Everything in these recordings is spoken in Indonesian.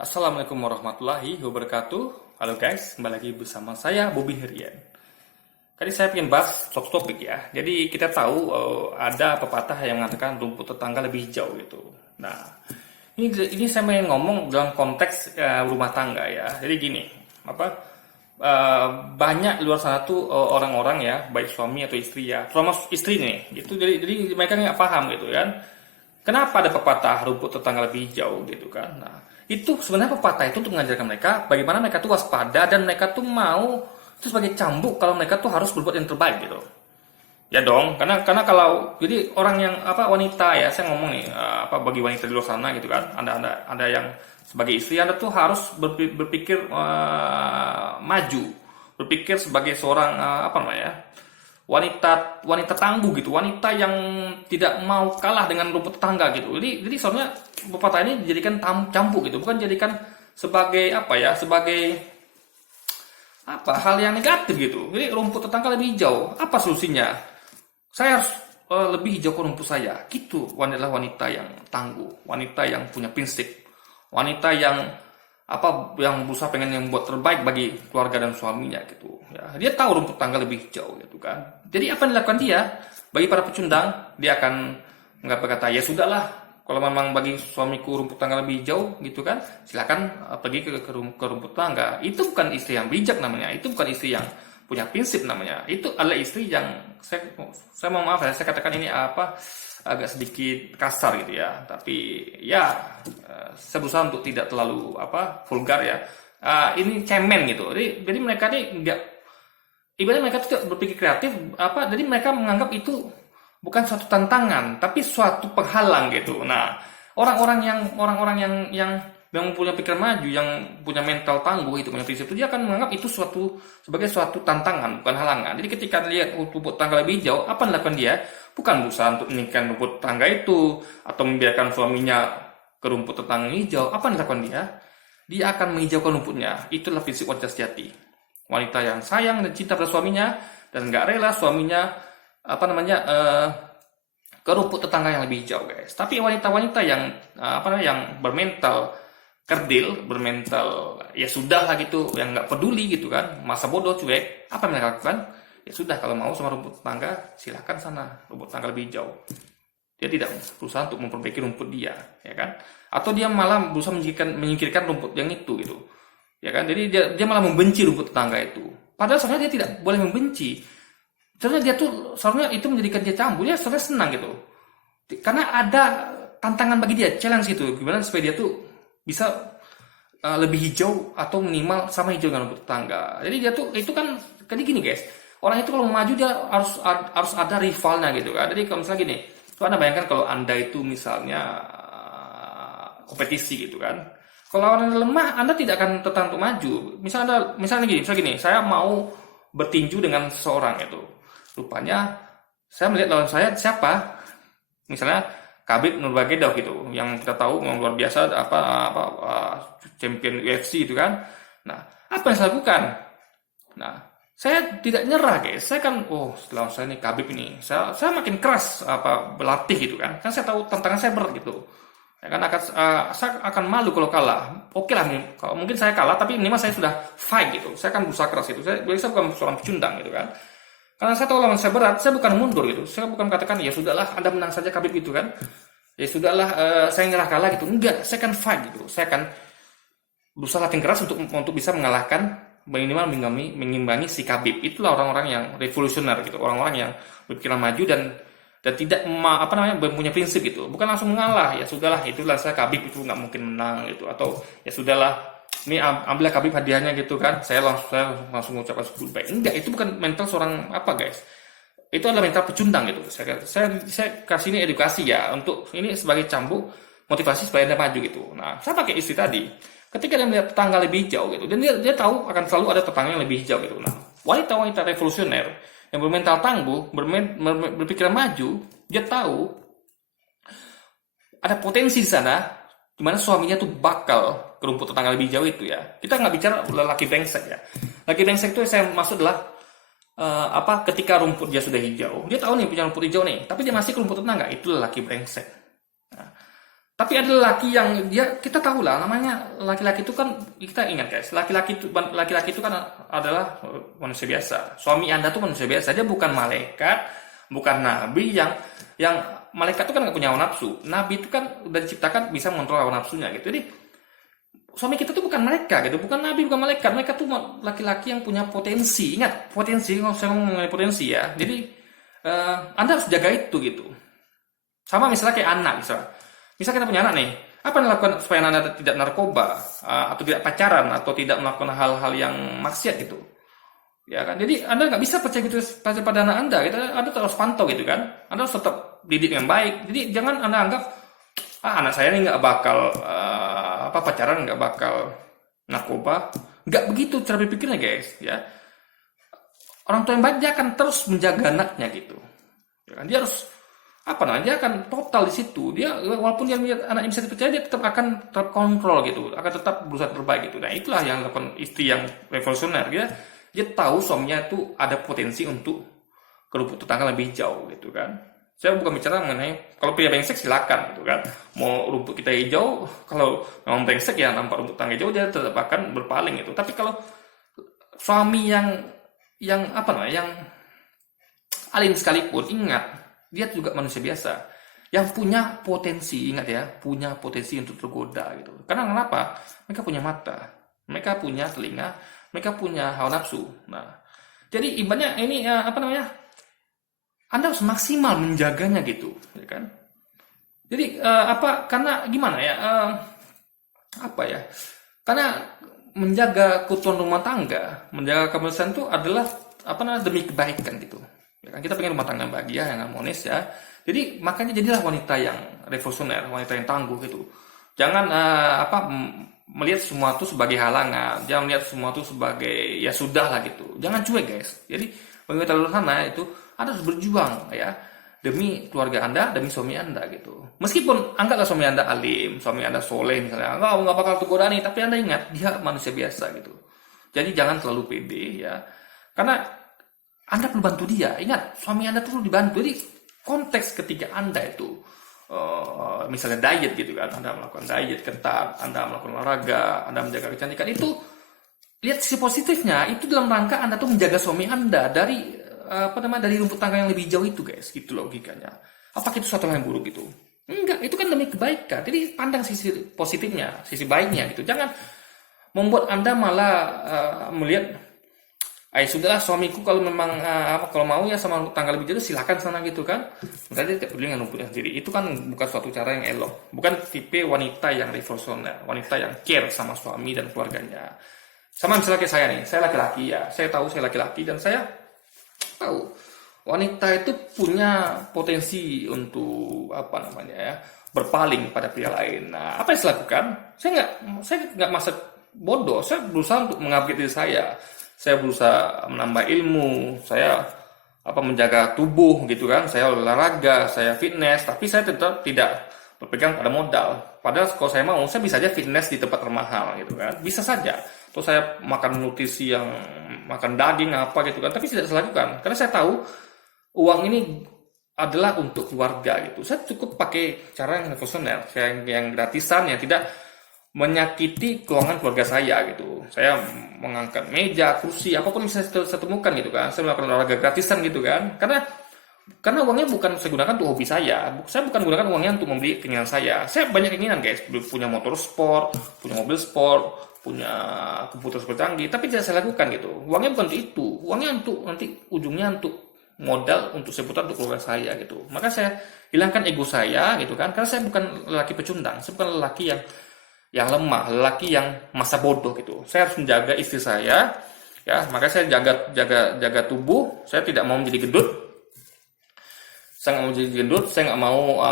Assalamualaikum warahmatullahi wabarakatuh. Halo guys, kembali lagi bersama saya Bobby Herian. Tadi saya ingin bahas topik ya. Jadi kita tahu ada pepatah yang mengatakan rumput tetangga lebih hijau gitu. Nah, ini saya ingin ngomong dalam konteks rumah tangga ya. Jadi gini, banyak luar sana tuh orang-orang ya, baik suami atau istri ya, terutama istri nih, gitu. Jadi mereka nggak paham gitu kan. Kenapa ada pepatah rumput tetangga lebih hijau gitu kan? Nah, itu sebenarnya pepatah itu untuk mengajarkan mereka bagaimana mereka tuh waspada dan mereka tuh mau itu sebagai cambuk kalau mereka tuh harus berbuat yang terbaik gitu. Ya dong, karena kalau jadi orang yang wanita ya, saya ngomong nih bagi wanita di luar sana gitu kan, ada yang sebagai istri Anda tuh harus berpikir maju, berpikir sebagai seorang wanita wanita tangguh gitu, wanita yang tidak mau kalah dengan rumput tetangga gitu. Jadi soalnya pepatah ini dijadikan cambuk gitu, bukan jadikan sebagai sebagai hal yang negatif gitu. Jadi rumput tetangga lebih hijau, apa solusinya? Saya harus lebih hijau ke rumput saya. Gitu, adalah wanita yang tangguh, wanita yang punya prinsip, wanita yang berusaha pengen yang buat terbaik bagi keluarga dan suaminya gitu. Ya, dia tahu rumput tetangga lebih hijau gitu kan. Jadi apa yang dilakukan dia? Bagi para pecundang, dia akan berkata, ya sudahlah, kalau memang bagi suamiku rumput tetangga lebih hijau gitu kan, silakan pergi ke rumput tetangga. Itu bukan istri yang bijak namanya, itu bukan istri yang punya prinsip namanya. Itu adalah istri yang saya mau maaf ya, saya katakan ini agak sedikit kasar gitu ya, tapi ya saya berusaha untuk tidak terlalu vulgar ya. Ini cemen gitu. Jadi mereka ini enggak, ibaratnya mereka tidak berpikir kreatif jadi mereka menganggap itu bukan suatu tantangan tapi suatu penghalang gitu. Nah, orang-orang yang punya pikiran maju, yang punya mental tangguh, itu punya prinsip, itu dia akan menganggap itu sebagai suatu tantangan, bukan halangan. Jadi ketika lihat rumput tangga lebih hijau, apa yang dilakukan dia? Bukan berusaha untuk meninggikan rumput tangga itu atau membiarkan suaminya ke rumput tetangga hijau. Apa yang dilakukan dia? Dia akan menghijaukan rumputnya. Itulah prinsip wanita sejati. Wanita yang sayang dan cinta pada suaminya dan nggak rela suaminya ke rumput tetangga yang lebih hijau, guys. Tapi wanita-wanita yang yang bermental kerdil, bermental ya sudah lah gitu, yang nggak peduli gitu kan, masa bodoh cuek, apa yang mereka lakukan? Ya sudah, kalau mau sama rumput tetangga silahkan sana, rumput tetangga lebih hijau. Dia tidak berusaha untuk memperbaiki rumput dia, ya kan? Atau dia malah berusaha menyingkirkan rumput yang itu gitu, ya kan? Jadi dia malah membenci rumput tetangga itu. Padahal sebenarnya dia tidak boleh membenci. Sebenarnya itu menjadikan dia cambuk, dia sebenarnya senang gitu. Karena ada tantangan bagi dia, challenge gitu, gimana supaya dia tuh bisa lebih hijau atau minimal sama hijau dengan rumput tetangga. Jadi dia tuh itu kan gini guys, orang itu kalau mau maju dia harus ada rivalnya gitu kan. Jadi kalau misalnya gini, tuh Anda bayangkan kalau Anda itu misalnya kompetisi gitu kan. Kalau orang lemah, Anda tidak akan tertarik untuk maju. Misalnya gini, saya mau bertinju dengan seseorang itu. Rupanya saya melihat lawan saya siapa? Misalnya Khabib Nurmagomedov gitu, yang kita tahu yang luar biasa champion UFC itu kan. Nah, apa yang saya lakukan? Nah, saya tidak nyerah guys. Saya kan setelah saya ini Khabib ini, saya makin keras berlatih gitu kan. Kan saya tahu tantangan saya berat gitu. Ya kan saya akan malu kalau kalah. Oke lah, kalau mungkin saya kalah tapi minimal saya sudah fight gitu. Saya akan berusaha keras itu. Saya bukan seorang pecundang gitu kan. Karena saya tahu lawan saya berat, saya bukan mundur gitu. Saya bukan katakan ya sudahlah Anda menang saja Khabib gitu kan. Ya sudahlah saya nyerah kalah gitu. Enggak, saya akan fight gitu. Saya akan berusaha latihan keras untuk bisa mengalahkan, minimal mengimbangi si Khabib. Itulah orang-orang yang revolusioner gitu. Orang-orang yang berpikiran maju dan tidak punya prinsip gitu. Bukan langsung mengalah. Ya sudahlah, itulah saya Khabib itu nggak mungkin menang gitu. Atau ya sudahlah, ini ambillah Khabib hadiahnya gitu kan, saya langsung mengucapkan sebut baik. Enggak, itu bukan mental seorang guys, itu adalah mental pecundang gitu. Saya kasih ini edukasi ya, untuk ini sebagai cambuk motivasi supaya Anda maju gitu. Nah, saya pakai istri tadi, ketika dia melihat tetangga lebih hijau gitu, dan dia tahu akan selalu ada tetangga yang lebih hijau gitu. Nah, wanita-wanita revolusioner yang bermental tangguh, berpikiran maju, dia tahu ada potensi di sana dimana suaminya tuh bakal ke rumput tetangga lebih jauh itu ya. Kita nggak bicara laki brengsek ya. Laki brengsek itu saya maksud adalah ketika rumput dia sudah hijau, dia tahu nih punya rumput hijau nih, tapi dia masih ke rumput tetangga, itu laki brengsek. Nah, Tapi ada laki yang dia, kita tahu lah namanya laki-laki itu kan, kita ingat guys, laki-laki itu kan adalah manusia biasa. Suami Anda tuh manusia biasa, dia bukan malaikat, bukan nabi yang malaikat itu kan nggak punya hawa nafsu. Nabi itu kan udah diciptakan bisa mengontrol hawa nafsunya gitu. Jadi suami kita tuh bukan mereka gitu, bukan nabi, bukan malaikat. Mereka tuh laki-laki yang punya potensi. Ingat, potensi, kalau saya ngomong mengenai potensi ya. Jadi Anda harus jaga itu gitu. Sama misalnya kayak anak misalnya. Misal kita punya anak nih, apa yang dilakukan supaya Anda tidak narkoba, atau tidak pacaran, atau tidak melakukan hal-hal yang maksiat gitu? Ya kan, jadi Anda nggak bisa percaya gitu pada anak Anda, gitu. Anda harus pantau gitu kan, Anda harus tetap didik yang baik. Jadi jangan Anda anggap, anak saya ini nggak bakal pacaran, nggak bakal narkoba. Nggak begitu cara berpikirnya guys, ya. Orang tua yang baik dia akan terus menjaga anaknya gitu. Ya kan? Dia harus dia akan total di situ. Dia walaupun dia melihat anaknya bisa dipercaya, dia tetap akan terkontrol gitu, akan tetap berusaha terbaik gitu. Nah itulah yang dilakukan istri yang revolusioner. Dia tahu suaminya itu ada potensi untuk ke rumput tetangga lebih jauh gitu kan. Saya bukan bicara mengenai kalau pria brengsek silakan gitu kan. Mau rumput kita hijau, kalau memang brengsek ya nampak rumput tetangga hijau, dia tetap akan berpaling gitu. Tapi kalau suami yang alim sekalipun, ingat dia juga manusia biasa yang punya potensi, ingat ya, punya potensi untuk tergoda gitu. Karena kenapa? Mereka punya mata, mereka punya telinga, mereka punya hawa nafsu. Nah, jadi ibaratnya ini Anda harus maksimal menjaganya gitu, ya kan? Jadi karena gimana ya? Karena menjaga keutuhan rumah tangga, menjaga kebersihan itu adalah demi kebaikan gitu. Ya kan, kita pengen rumah tangga bahagia, yang harmonis ya. Jadi makanya jadilah wanita yang revolusioner, wanita yang tangguh gitu. Jangan melihat semua itu sebagai halangan, jangan melihat semua itu sebagai ya sudah lah gitu. Jangan cuek guys. Jadi wanita luar sana itu Anda harus berjuang ya demi keluarga Anda, demi suami Anda gitu. Meskipun anggaplah suami Anda alim, suami Anda soleh misalnya, nggak bakal tergoda nih, tapi Anda ingat dia manusia biasa gitu. Jadi jangan terlalu pede ya, karena Anda perlu bantu dia. Ingat, suami Anda perlu dibantu. Jadi konteks ketika Anda itu misalnya diet gitu kan, Anda melakukan diet ketat, Anda melakukan olahraga, Anda menjaga kecantikan, itu lihat sisi positifnya. Itu dalam rangka Anda tuh menjaga suami Anda dari dari rumput tangga yang lebih jauh itu guys, gitu logikanya. Apakah itu suatu hal yang buruk gitu? Enggak, itu kan demi kebaikan. Jadi pandang sisi positifnya, sisi baiknya gitu. Jangan membuat Anda malah melihat sudahlah suamiku kalau memang kalau mau ya sama tangga lebih jauh silakan sana gitu kan. Berarti tidak peduli dengan rumputnya sendiri. Itu kan bukan suatu cara yang elok. Bukan tipe wanita yang revolusioner, wanita yang care sama suami dan keluarganya. Sama misalnya kayak saya nih, saya laki-laki ya. Saya tahu saya laki-laki dan saya tahu wanita itu punya potensi untuk berpaling pada pria lain. Nah, apa yang saya lakukan? Saya nggak masa bodoh. Saya berusaha untuk mengupgrade diri saya. Saya berusaha menambah ilmu, saya menjaga tubuh gitu kan, saya olahraga, saya fitness, tapi saya tetap tidak berpegang pada modal. Padahal kalau saya mau, saya bisa aja fitness di tempat termahal gitu kan, bisa saja. Terus saya makan nutrisi yang makan daging gitu kan, tapi tidak saya lakukan karena saya tahu uang ini adalah untuk keluarga gitu. Saya cukup pakai cara yang revolusioner, yang gratisan, yang tidak menyakiti keuangan keluarga saya gitu. Saya mengangkat meja, kursi, apapun bisa saya temukan gitu kan. Saya melakukan olahraga gratisan gitu kan. Karena uangnya bukan saya gunakan untuk hobi saya. Saya bukan gunakan uangnya untuk membeli keinginan saya. Saya banyak keinginan guys, punya motor sport, punya mobil sport, punya komputer super canggih, tapi tidak saya lakukan gitu. Uangnya bukan untuk itu. Uangnya untuk nanti ujungnya untuk modal untuk seputar untuk keluarga saya gitu. Maka saya hilangkan ego saya gitu kan. Karena saya bukan lelaki pecundang, saya bukan lelaki yang lemah, lelaki yang masa bodoh gitu. Saya harus menjaga istri saya, ya. Maka saya jaga tubuh. Saya tidak mau menjadi gendut. Saya nggak mau menjadi gendut. Saya nggak mau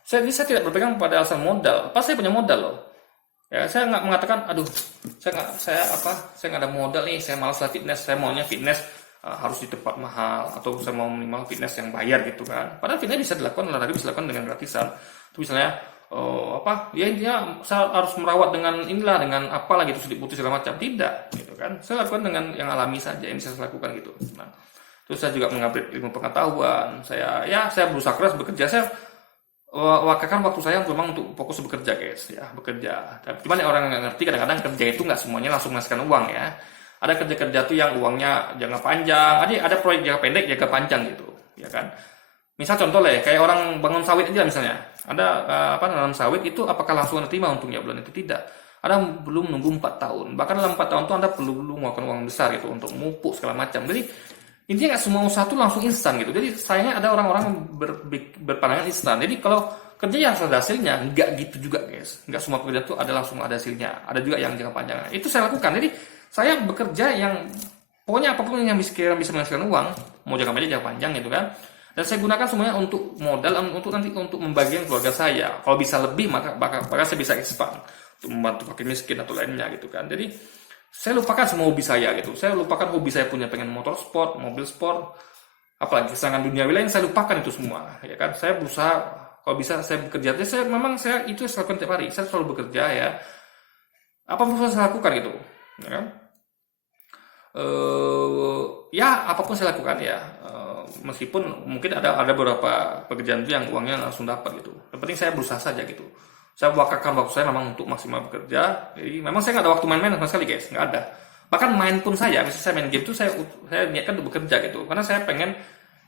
saya tidak berpegang pada alasan modal. Pas saya punya modal loh. Ya, saya nggak mengatakan, aduh, saya nggak ada modal nih. Saya malas lah fitness. Saya maunya fitness harus di tempat mahal, atau saya mau minimal fitness yang bayar gitu kan. Padahal fitness bisa dilakukan, olahraga bisa dilakukan dengan gratisan. Itu misalnya intinya saya harus merawat dengan apalah gitu, sedikit putih segala macam, tidak gitu kan. Saya lakukan dengan yang alami saja yang bisa saya lakukan gitu. Nah, terus saya juga mengupgrade ilmu pengetahuan. Saya berusaha keras bekerja. Saya waktu saya memang untuk fokus bekerja guys ya, bekerja. Tapi cuman yang orang nggak ngerti, kadang-kadang kerja itu nggak semuanya langsung menghasilkan uang ya. Ada kerja-kerja tuh yang uangnya jangka panjang, ada proyek jangka pendek, jangka panjang gitu, ya kan. Misal contoh lah ya, kayak orang bangun sawit aja misalnya. Ada nanam sawit itu apakah langsung Anda terima untungnya bulan itu? Tidak. Anda belum nunggu 4 tahun. Bahkan dalam 4 tahun itu Anda perlu mengeluarkan uang besar gitu untuk memupuk segala macam. Jadi intinya nggak semua usaha itu langsung instan gitu. Jadi sayangnya ada orang-orang berpandangan instan. Jadi kalau kerja yang ada hasilnya, nggak gitu juga guys. Nggak semua pekerjaan itu ada langsung ada hasilnya. Ada juga yang jangka panjang. Itu saya lakukan. Jadi saya bekerja yang pokoknya apapun yang bisa menghasilkan uang, mau jangka pendek jangka panjang gitu kan. Dan saya gunakan semuanya untuk modal, untuk membagikan keluarga saya. Kalau bisa lebih maka saya bisa expand untuk membantu fakir miskin atau lainnya gitu kan. Jadi saya lupakan semua hobi saya gitu. Saya lupakan hobi saya punya pengen motor sport, mobil sport, apalagi kesenangan duniawi lain saya lupakan itu semua ya kan. Saya berusaha kalau bisa saya bekerja. Jadi saya itu saya lakukan tiap hari. Saya selalu bekerja ya. Apapun saya lakukan gitu, ya kan. Ya apapun saya lakukan ya, meskipun mungkin ada beberapa pekerjaan itu yang uangnya langsung dapat gitu. Yang penting saya berusaha saja gitu. Saya wakafkan waktu saya memang untuk maksimal bekerja. Jadi memang saya nggak ada waktu main-main sama sekali guys, nggak ada. Bahkan main pun misalnya saya main game itu saya niatkan untuk bekerja gitu, karena saya pengen,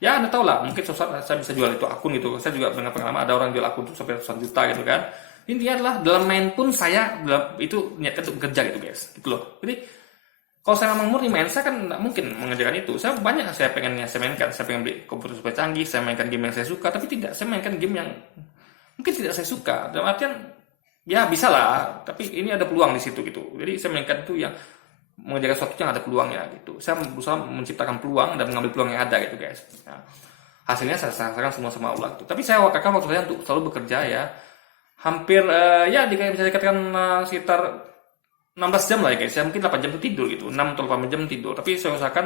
ya Anda tahu lah, mungkin suatu saat saya bisa jual itu akun gitu. Saya juga dengan pengalaman ada orang jual akun itu sampai ratusan juta gitu kan. Intinya adalah dalam main pun saya itu niatkan untuk bekerja gitu guys, gitu loh. Jadi kalau saya memang murni main, saya kan nggak mungkin mengerjakan itu. Saya banyak saya mainkan. Saya pengen beli komputer super canggih, saya mainkan game yang saya suka, tapi tidak. Saya mainkan game yang mungkin tidak saya suka. Dalam artian, ya bisa lah, tapi ini ada peluang di situ gitu. Jadi saya mainkan itu yang mengerjakan sesuatu yang ada peluangnya gitu. Saya berusaha menciptakan peluang dan mengambil peluang yang ada gitu guys. Nah, hasilnya saya serahkan semua sama Allah gitu. Tapi saya wakafkan waktu saya untuk selalu bekerja ya. Hampir ya bisa dikatakan sekitar 16 jam lah ya guys, ya mungkin 8 jam itu tidur gitu, 6 atau 8 jam tidur. Tapi saya usahakan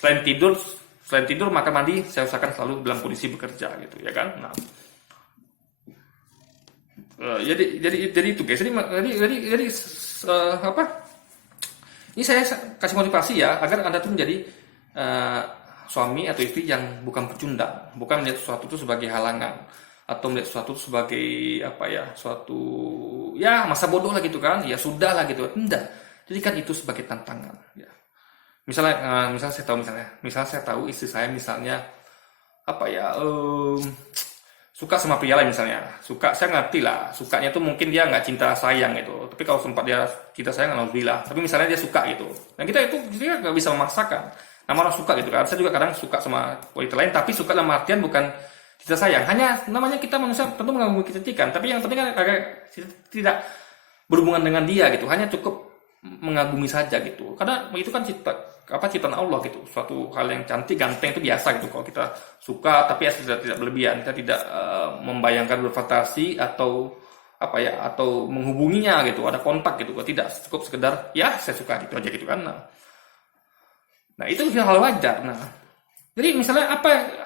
selain tidur makan mandi, saya usahakan selalu dalam kondisi bekerja gitu ya kan. Nah, jadi itu guys. Jadi apa? Ini saya kasih motivasi ya agar Anda tuh menjadi suami atau istri yang bukan pecundang, bukan melihat sesuatu itu sebagai halangan atau melihat sesuatu sebagai suatu ya masa bodoh lah gitu kan, ya sudah lah gitu. Tidak, jadikan itu sebagai tantangan ya. Misalnya saya tahu istri saya misalnya suka sama pria lain misalnya, saya ngerti lah, sukanya tuh mungkin dia nggak cinta sayang gitu, tapi kalau sempat dia cinta sayang alhamdulillah, tapi misalnya dia suka gitu, dan kita nggak bisa memaksakan. Nama orang suka gitu kan, saya juga kadang suka sama wanita lain, tapi suka dalam artian bukan cinta sayang, hanya namanya kita manusia tentu mengagumi kecantikan, tapi yang penting kan tidak berhubungan dengan dia gitu, hanya cukup mengagumi saja gitu, karena itu kan ciptaan Allah gitu, suatu hal yang cantik ganteng itu biasa gitu kalau kita suka, tapi ya tidak berlebihan, kita tidak membayangkan berfantasi atau atau menghubunginya gitu, ada kontak gitu, tidak cukup sekedar ya saya suka gitu aja gitu kan. Nah itu hal wajar. Nah jadi misalnya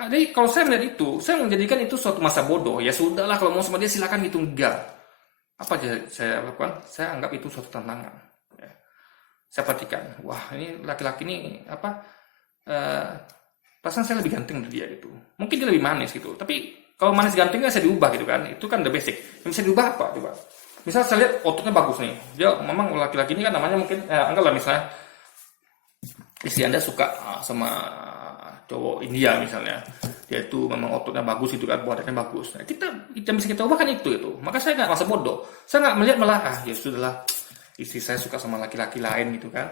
jadi kalau saya melihat itu, saya menjadikan itu suatu masa bodoh. Ya sudahlah, kalau mau sama dia silakan gitu, enggak. Apa aja saya lakukan? Saya anggap itu suatu tantangan. Ya. Saya perhatikan, wah ini laki-laki ini perasaan saya lebih ganteng dari dia gitu. Mungkin dia lebih manis gitu. Tapi kalau manis ganteng nggak bisa diubah gitu kan? Itu kan the basic. Yang bisa diubah apa? Coba. Misal saya lihat ototnya bagus nih. Dia memang laki-laki ini kan namanya mungkin anggaplah misalnya istri Anda suka sama cowok India misalnya, dia itu memang ototnya bagus itu kan, badannya bagus. Nah, kita bisa kita ubah kan itu. Maka saya nggak masa bodoh. Saya nggak melihat malah ya sudahlah, istri saya suka sama laki-laki lain gitu kan.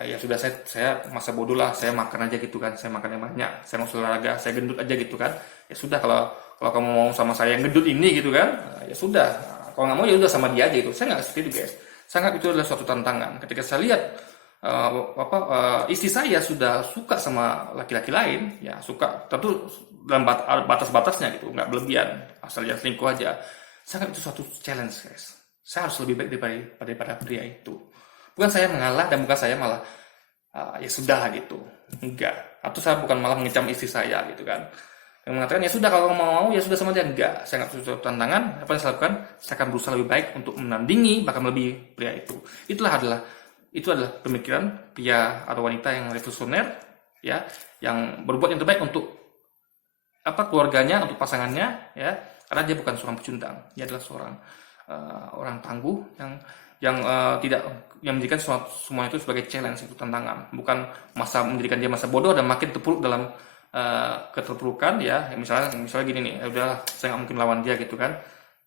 Ya sudah saya masa bodoh lah, saya makan aja gitu kan, saya makan yang banyak, saya mau olahraga, saya gendut aja gitu kan. Ya sudah, kalau kamu mau sama saya yang gendut ini gitu kan, ya sudah. Kalau nggak mau ya udah sama dia aja gitu. Saya nggak seperti itu guys. Saya anggap itu adalah suatu tantangan. Ketika saya lihat istri saya sudah suka sama laki-laki lain, ya suka tentu dalam batas-batasnya gitu, nggak berlebihan, asal jangan selingkuh aja. Saya anggap itu suatu challenge guys. Saya harus lebih baik daripada pria itu. Bukan saya mengalah dan bukan saya malah ya sudah gitu, enggak. Atau saya bukan malah mengecam istri saya gitu kan, yang mengatakan ya sudah kalau mau ya sudah sama dia, enggak. Saya anggap itu suatu tantangan. Apa yang saya lakukan? Saya akan berusaha lebih baik untuk menandingi bahkan lebih pria itu. Itu adalah pemikiran pria atau wanita yang revolusioner ya, yang berbuat yang terbaik untuk keluarganya, untuk pasangannya ya, karena dia bukan seorang pecundang, dia adalah seorang orang tangguh yang tidak yang menjadikan semua itu sebagai challenge, itu tantangan, bukan menjadikan dia masa bodoh dan makin terpuruk dalam keterpurukan ya. Misalnya gini nih, ya udahlah saya nggak mungkin lawan dia gitu kan,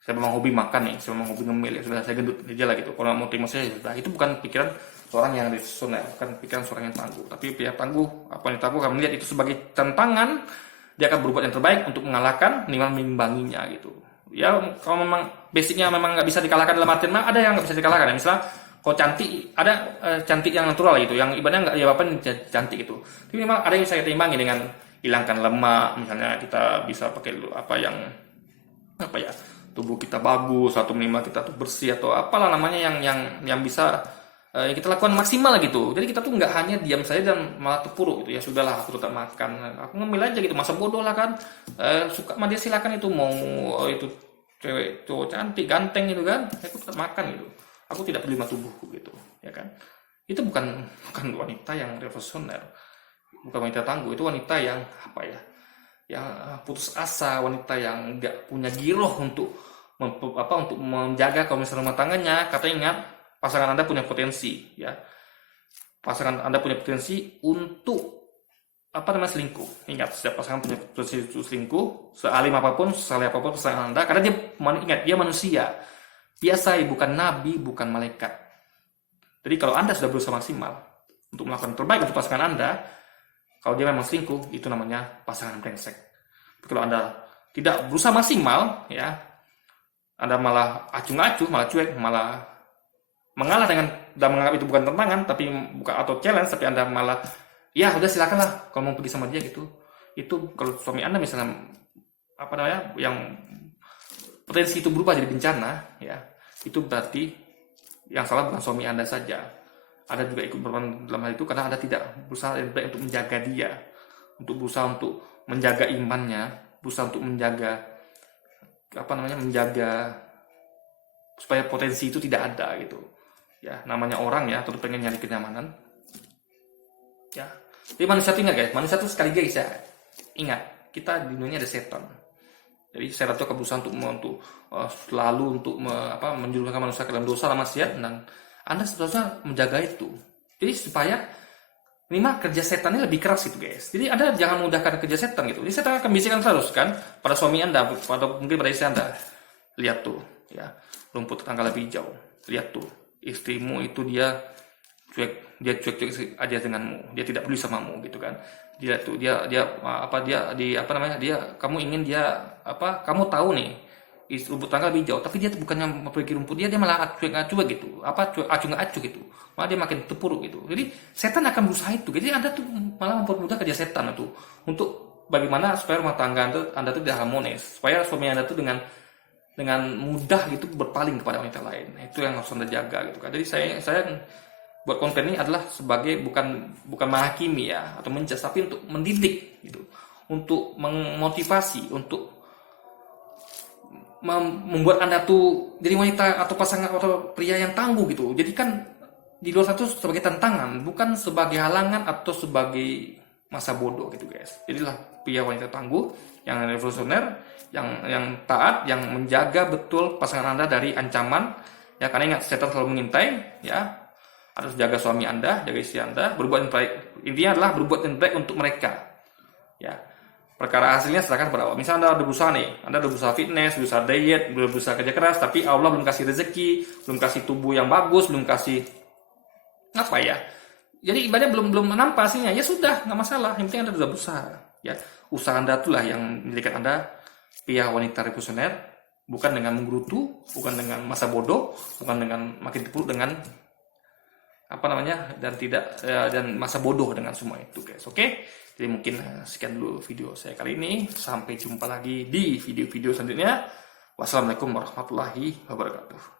saya memang hobi makan nih, saya memang hobi ngemil, ya sudah saya gendut aja lah gitu, kalau mau terima saya sudah. Itu bukan pikiran seorang yang revolusioner, bukan pikiran seorang yang tangguh, tapi pihak tangguh, apa yang tangguh akan melihat itu sebagai tantangan, dia akan berbuat yang terbaik untuk mengalahkan, minimal mengimbanginya gitu ya. Kalau memang basicnya memang nggak bisa dikalahkan, dalam artian ada yang nggak bisa dikalahkan ya, misalnya kalau cantik, ada cantik yang natural gitu, yang ibaratnya nggak ya apa cantik gitu, tapi memang ada yang bisa kita imbangi dengan hilangkan lemak, misalnya kita bisa pakai apa ya, tubuh kita bagus atau minimal kita tuh bersih atau apalah namanya yang bisa kita lakukan maksimal gitu. Jadi kita tuh nggak hanya diam saja dan malah terpuruk gitu ya, sudahlah aku tetap makan, aku ngemil aja gitu, masa bodoh lah kan. Suka sama dia silakan, itu mau itu cewek cowok cantik ganteng gitu kan, aku tetap makan gitu, aku tidak peduli sama tubuhku gitu ya kan. Itu bukan wanita yang revolusioner, bukan wanita tangguh, itu wanita yang apa ya, yang putus asa, wanita yang nggak punya giroh untuk untuk menjaga kalau misalnya rumah tangganya. Kata ingat, pasangan Anda punya potensi ya, pasangan Anda punya potensi untuk selingkuh. Ingat, setiap pasangan punya potensi untuk selingkuh, sealim apapun, sesaleh apapun pasangan Anda, karena ingat, dia manusia biasa, bukan nabi, bukan malaikat. Jadi kalau Anda sudah berusaha maksimal untuk melakukan terbaik untuk pasangan Anda, kalau dia memang selingkuh, itu namanya pasangan brengsek. Kalau Anda tidak berusaha maksimal ya, Anda malah acuh-acuh, malah cuek, malah mengalah dan menganggap itu bukan tantangan tapi bukan atau challenge, tapi Anda malah ya udah silakanlah kalau mau pergi sama dia gitu. Itu kalau suami Anda misalnya yang potensi itu berubah jadi bencana ya, itu berarti yang salah bukan suami Anda saja. Anda juga ikut berperan dalam hal itu karena Anda tidak berusaha yang baik untuk menjaga dia, untuk berusaha untuk menjaga imannya, berusaha untuk menjaga supaya potensi itu tidak ada gitu. Ya, namanya orang ya, terus pengen nyari kenyamanan. Ya. Jadi manusia itu ingat guys, manusia itu sekali guys ya. Ingat, kita di dunia ada setan. Jadi setan itu akan berusaha untuk selalu untuk menjerumuskan manusia ke dalam dosa dan maksiat, dan Anda seharusnya menjaga itu. Jadi supaya minimal kerja setannya lebih keras gitu guys. Jadi Anda jangan mudahkan kerja setan gitu. Jadi setan akan bisikan terus kan pada suami Anda, atau mungkin pada istri Anda. Lihat tuh ya, rumput tetangga lebih hijau. Lihat tuh, istrimu itu dia cuek aja denganmu, dia tidak peduli samamu gitu kan. Kamu ingin dia kamu tahu nih rumput tetangga lebih hijau, tapi dia bukannya memperbaiki rumput dia malah cuek gitu, acuh gitu, malah dia makin terpuruk gitu. Jadi setan akan berusaha itu. Jadi Anda tuh malah mempermudah kerja setan itu untuk bagaimana supaya rumah tangga Anda tuh tidak harmonis, supaya suami Anda tuh dengan mudah gitu berpaling kepada wanita lain. Itu yang harus Anda jaga gitu kan. Jadi saya buat konten ini adalah sebagai bukan menghakimi ya atau menjudge, tapi untuk mendidik gitu, untuk memotivasi, untuk membuat Anda tuh jadi wanita atau pasangan atau pria yang tangguh gitu. Jadi kan di luar sana sebagai tantangan, bukan sebagai halangan atau sebagai masa bodoh gitu guys. Jadilah pria wanita tangguh yang revolusioner, yang taat, yang menjaga betul pasangan Anda dari ancaman ya, karena ingat, setan selalu mengintai ya. Harus jaga suami Anda, jaga istri Anda, berbuat yang baik. Intinya adalah berbuat yang baik untuk mereka ya. Perkara hasilnya serahkan pada Allah. Misalnya Anda udah berusaha nih, Anda udah berusaha fitness, berusaha diet, berusaha kerja keras, tapi Allah belum kasih rezeki, belum kasih tubuh yang bagus, belum kasih jadi ibadah belum nampak hasilnya, ya sudah, nggak masalah. Yang penting Anda sudah berusaha ya. Usaha Anda itulah yang menjadikan Anda pria wanita revolusioner, bukan dengan menggerutu, bukan dengan masa bodoh, bukan dengan makin terpuruk dengan dan masa bodoh dengan semua itu guys. Oke, jadi mungkin sekian dulu video saya kali ini. Sampai jumpa lagi di video-video selanjutnya. Wassalamualaikum warahmatullahi wabarakatuh.